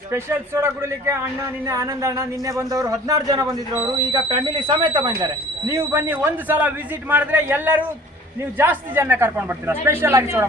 Special soda ಕುಡಿಲಿಕ್ಕೆ ಅಣ್ಣ ನಿನ್ನೆ ಆನಂದ ಅಣ್ಣ ನಿನ್ನೆ ಬಂದವರು ಹದಿನಾರು ಜನ ಬಂದಿದ್ರು ಅವರು ಈಗ ಫ್ಯಾಮಿಲಿ ಸಮೇತ ಬಂದಿದ್ದಾರೆ ನೀವು ಬನ್ನಿ ಒಂದು ಸಲ ವಿಸಿಟ್ ಮಾಡಿದ್ರೆ ಎಲ್ಲರೂ ನೀವು ಜಾಸ್ತಿ ಜನ ಕರ್ಕೊಂಡು ಬರ್ತೀರಾ ಸ್ಪೆಷಲ್ ಆಗಿ ಸೋಡಾ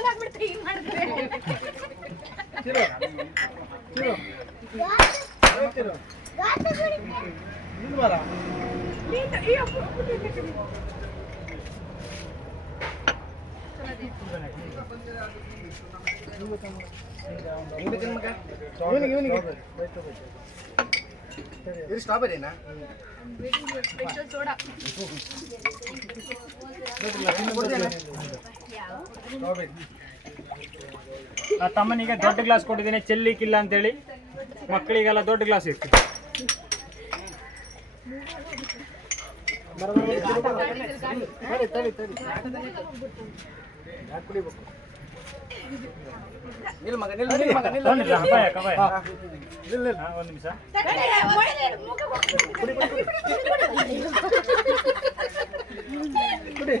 ಮಾಡಿ ಕೊಡ್ತೇನೆ ಇದು ಸ್ಟ್ರಾಬೆರಿನಾ ತಮ್ಮನಿಗೆ ದೊಡ್ಡ ಗ್ಲಾಸ್ ಕೊಟ್ಟಿದ್ದೀನಿ ಚೆಲ್ಲಿಕ್ಕಿಲ್ಲ ಅಂತೇಳಿ. ಮಕ್ಕಳಿಗೆಲ್ಲ ದೊಡ್ಡ ಗ್ಲಾಸ್ ಇತ್ತು. ತಡಿ. ತಡಿ ತಡಿ. ಯಾಕೆ ಕುಡಿಬೇಕು? ನಿಲ್ ಮಗ ನಿಲ್ ನಿಲ್ ಮಗ ನಿಲ್ ಒಂದು ನಿಮಿಷ, ಅಪಾಯ, ಅಪಾಯ. ನಿಲ್ ನಿಲ್ ಹಾ, ಒಂದು ನಿಮಿಷ. ಕುಡಿ